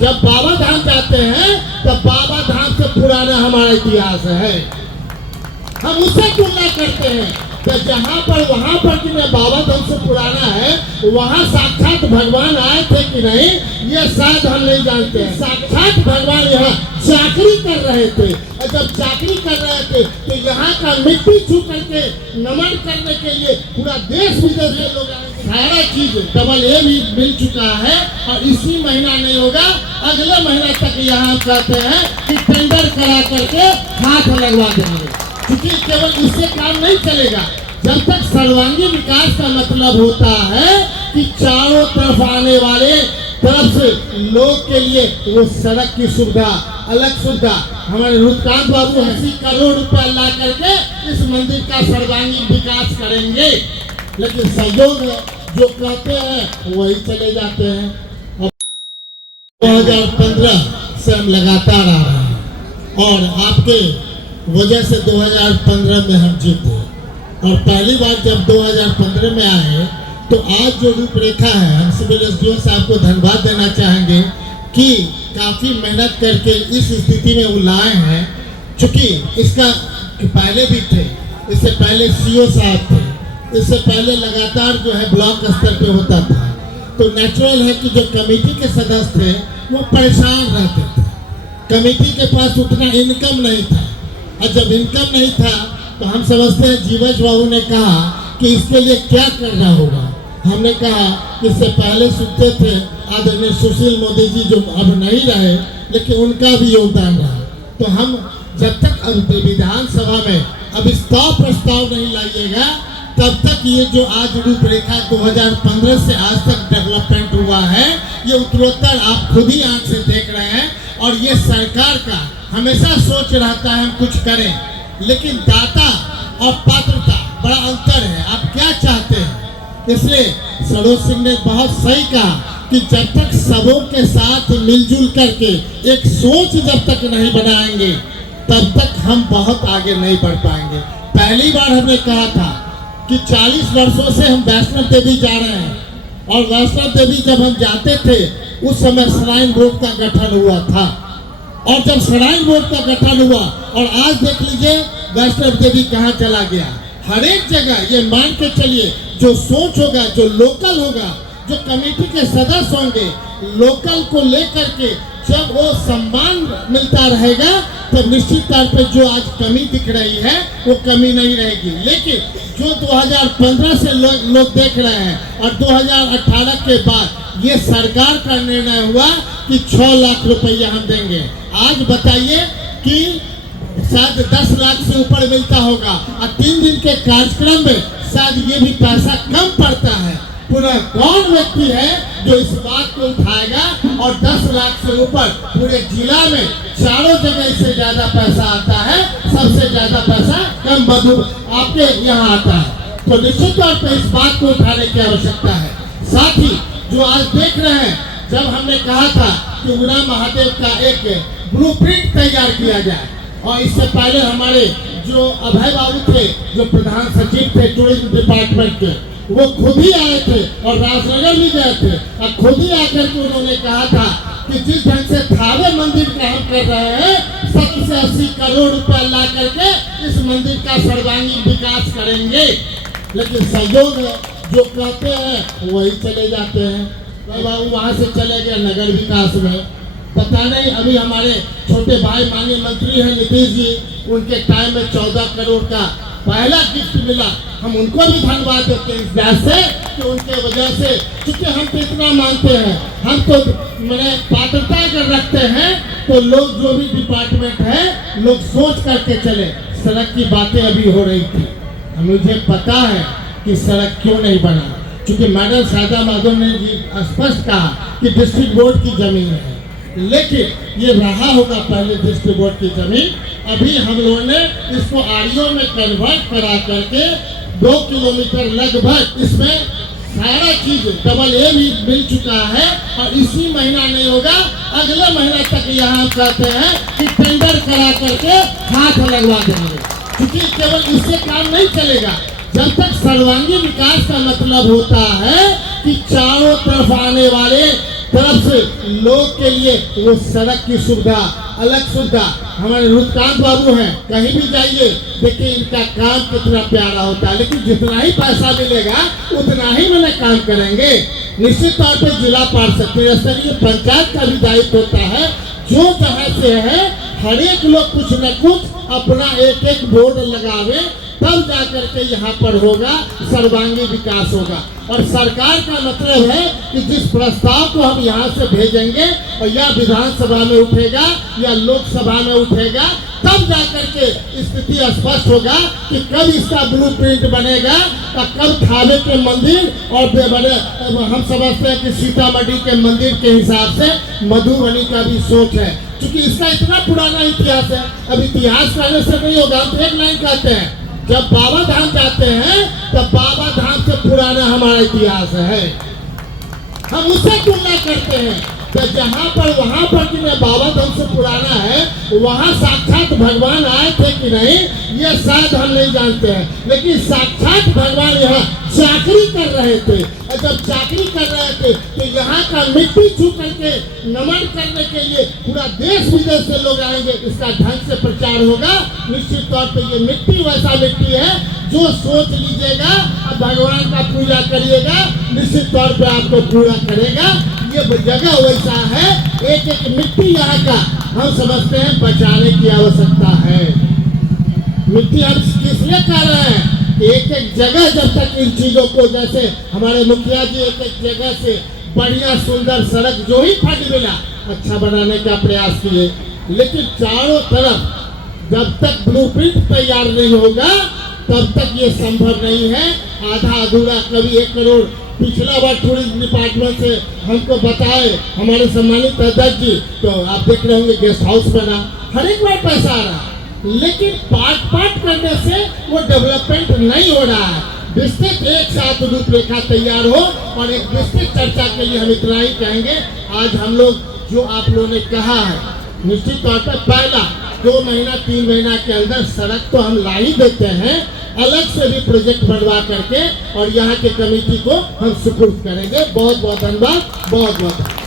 जब बाबा धाम जाते हैं तब बाबा धाम से पुराना हमारा इतिहास है, हम उससे तुलना करते हैं। तो जहाँ पर वहाँ पर कि बाबा धाम से पुराना है, वहाँ साक्षात भगवान आए थे कि नहीं ये शायद हम नहीं जानते हैं। साक्षात भगवान यहाँ चाकरी कर रहे थे, और जब चाकरी कर रहे थे तो यहाँ का मिट्टी छू करके नमन करने के लिए पूरा देश विदेश के लोग आए। सारा चीज डबल ए भी मिल चुका है, और इसी महीना नहीं होगा अगले महीना तक यहाँ कहते हैं कि टेंडर करा करके हाथ लगवा देंगे, क्योंकि केवल इससे काम नहीं चलेगा। जब तक सर्वांगीण विकास का मतलब होता है कि चारों तरफ आने वाले तरफ से लोग के लिए वो सड़क की सुविधा, अलग सुविधा, हमारे रुद्रकांत बाबू 80 करोड़ रुपया ला करके इस मंदिर का सर्वांगीण विकास करेंगे, लेकिन सहयोग जो कहते हैं वही चले जाते हैं। 2015 से हम लगातार आ रहे हैं, और आपके वजह से 2015 में हम जीते, और पहली बार जब 2015 में आए तो आज जो रूपरेखा है, हम सिविल एसडीओ साहब को धन्यवाद देना चाहेंगे कि काफ़ी मेहनत करके इस स्थिति में वो लाए हैं। चूँकि इसका पहले भी थे, इससे पहले सीओ साहब थे, इससे पहले लगातार जो है ब्लॉक स्तर पे होता था, तो नेचुरल है कि जो कमेटी के सदस्य थे वो परेशान रहते थे। कमेटी के पास उतना इनकम नहीं था, और जब इनकम नहीं था तो हम समझते हैं जीवज बाबू ने कहा कि इसके लिए क्या करना होगा। हमने कहा इससे पहले सुनते थे आदरणीय सुशील मोदी जी जो अब नहीं रहे, लेकिन उनका भी योगदान रहा। तो हम जब तक अब विधानसभा में अब इस प्रस्ताव नहीं लाइएगा तब तक ये जो आज रूपरेखा 2015 से आज तक डेवलपमेंट हुआ है ये उत्तरोत्तर आप खुद ही आंख से देख रहे हैं। और ये सरकार का हमेशा सोच रहता है हम कुछ करें, लेकिन दाता और पात्रता बड़ा अंतर है। आप क्या चाहते हैं? इसलिए सरोज सिंह ने बहुत सही कहा कि जब तक सबों के साथ मिलजुल करके एक सोच जब तक नहीं बनाएंगे तब तक हम बहुत आगे नहीं बढ़ पाएंगे। पहली बार हमने कहा था कि 40 वर्षों से हम वैष्णव देवी जा रहे हैं, और वैष्णव देवी जब हम जाते थे उस समय श्राइन बोर्ड का गठन हुआ था, और जब श्राइन बोर्ड का गठन हुआ और आज देख लीजिए वैष्णव देवी कहाँ चला गया। हर एक जगह ये मान के चलिए जो सोच होगा, जो लोकल होगा, जो कमेटी के सदस्य होंगे, लोकल को लेकर के जब वो सम्मान मिलता रहेगा तो निश्चित तौर पे जो आज कमी दिख रही है वो कमी नहीं रहेगी। लेकिन जो 2015 से लोग देख रहे हैं और 2018 के बाद ये सरकार का निर्णय हुआ कि 6 लाख रुपया हम देंगे। आज बताइए कि शायद 10 लाख से ऊपर मिलता होगा, और 3 दिन के कार्यक्रम में शायद ये भी पैसा कम पड़ता है। पूरा कौन व्यक्ति है जो इस बात को उठाएगा, और 10 लाख से ऊपर पूरे जिला में चारों जगह इससे ज्यादा पैसा आता है, सबसे ज्यादा पैसा कम मधु आपके यहाँ आता है। तो निश्चित तौर पर इस बात को उठाने की आवश्यकता है। साथ ही जो आज देख रहे हैं, जब हमने कहा था कि उगना महादेव का एक ब्लूप्रिंट तैयार किया जाए, और इससे पहले हमारे जो अभय बाबू थे जो प्रधान सचिव थे टूरिज्म डिपार्टमेंट के, वो खुद ही आए थे और राजनगर भी गए थे, और खुद ही आकर के उन्होंने कहा था कि जिस ढंग से थावे मंदिर का हम कर रहे हैं 70 से 80 करोड़ रुपया ला करके इस मंदिर का सर्वांगीण विकास करेंगे, लेकिन सहयोग जो कहते हैं वही चले जाते हैं। बाबू वहाँ से चले गए नगर विकास में, पता नहीं अभी हमारे छोटे भाई माननीय मंत्री हैं नीतीश जी, उनके टाइम में 14 करोड़ का पहला गिफ्ट मिला। हम उनको भी धन्यवाद देते हैं इस बात से कि उनके वजह से, क्योंकि हम तो इतना मानते हैं, हम तो मैंने पात्रता अगर रखते हैं तो लोग जो भी डिपार्टमेंट है लोग सोच करके चले। सड़क की बातें अभी हो रही थी, मुझे पता है कि सड़क क्यों नहीं बना, क्योंकि मैडम शारदा माधव ने जी स्पष्ट कहा कि डिस्ट्रिक्ट बोर्ड की जमीन है, लेकिन ये रहा होगा पहले डिस्ट्रिक्ट बोर्ड की जमीन। अभी हम लोगों ने इसको आरईओ में कन्वर्ट करा करके 2 किलोमीटर लगभग इसमें सारा चीज डबल ए भी मिल चुका है, और इसी महीना नहीं होगा अगले महीना तक यहाँ कहते हैं कि टेंडर करा करके हाथ लगवा देंगे, क्योंकि केवल इससे काम नहीं चलेगा। जब तक सर्वांगीण विकास का मतलब होता है कि चारों तरफ आने वाले तरफ से लोग के लिए वो सड़क की सुविधा, अलग सुविधा। हमारे रुद्रकांत बाबू हैं, कहीं भी जाइए देखिए इनका काम कितना प्यारा होता है, लेकिन जितना ही पैसा मिलेगा उतना ही मैंने काम करेंगे। निश्चित तौर पे जिला पार्षद त्रिस्तरीय पंचायत का भी दायित्व होता है, जो जहाँ से है हर एक लोग कुछ न कुछ अपना एक एक बोर्ड लगावे, तब जाकर के यहाँ पर होगा सर्वांगीण विकास होगा। और सरकार का मतलब है कि जिस प्रस्ताव को हम यहाँ से भेजेंगे और या विधानसभा में उठेगा या लोकसभा में उठेगा, तब जाकर के स्थिति स्पष्ट होगा कि कब इसका ब्लूप्रिंट बनेगा और कब थावे के मंदिर और बड़े हम समझते हैं कि सीतामढ़ी के मंदिर के हिसाब से मधुबनी का भी सोच है, क्योंकि इसका इतना पुराना इतिहास है। अब इतिहास कहने से नहीं होगा, हम तो एक लाइन कहते हैं, जब बाबा धाम जाते हैं तब बाबा धाम से पुराना हमारा इतिहास है, हम उससे तुलना करते हैं। तो जहाँ पर वहाँ पर कि मैं बाबा धाम से पुराना है, वहाँ साक्षात भगवान आए थे कि नहीं ये शायद हम नहीं जानते हैं, लेकिन साक्षात भगवान यहाँ चाकरी कर रहे थे। और जब चाकरी कर रहे थे तो यहाँ का मिट्टी छू करके नमन करने के लिए पूरा देश विदेश से लोग आएंगे, इसका ढंग से प्रचार होगा। निश्चित तौर पे ये मिट्टी वैसा मिट्टी है, जो सोच लीजिएगा और भगवान का पूजा करिएगा, निश्चित तौर पे आपको पूरा करेगा। ये जगह वैसा है, एक एक मिट्टी यहाँ का हम समझते हैं बचाने की आवश्यकता है। मिट्टी हम किसलिए कह रहे हैं? एक एक जगह जब तक इन चीजों को, जैसे हमारे मुखिया जी एक एक जगह से बढ़िया सुंदर सड़क जो ही फंड मिला अच्छा बनाने का प्रयास किए, लेकिन चारों तरफ जब तक ब्लूप्रिंट तैयार नहीं होगा तब तक ये संभव नहीं है। आधा अधूरा कभी 1 करोड़ पिछला बार टूरिज्म डिपार्टमेंट से हमको बताए हमारे सम्मानित अध्यक्ष जी, तो आप देख रहे होंगे गेस्ट हाउस बना, हर एक बार पैसा आ रहा, लेकिन पार्ट करने से वो डेवलपमेंट नहीं हो रहा है। विस्तृत एक साथ रूपरेखा तैयार हो, और एक विस्तृत चर्चा के लिए हम इतना ही कहेंगे। आज हम लोग जो आप लोगों ने कहा है, निश्चित तौर पर पहला 2 महीना 3 महीना के अंदर सड़क तो हम ला ही देते हैं, अलग से भी प्रोजेक्ट बनवा करके और यहाँ के कमेटी को हम सुपुर्द करेंगे। बहुत बहुत धन्यवाद, बहुत बहुत।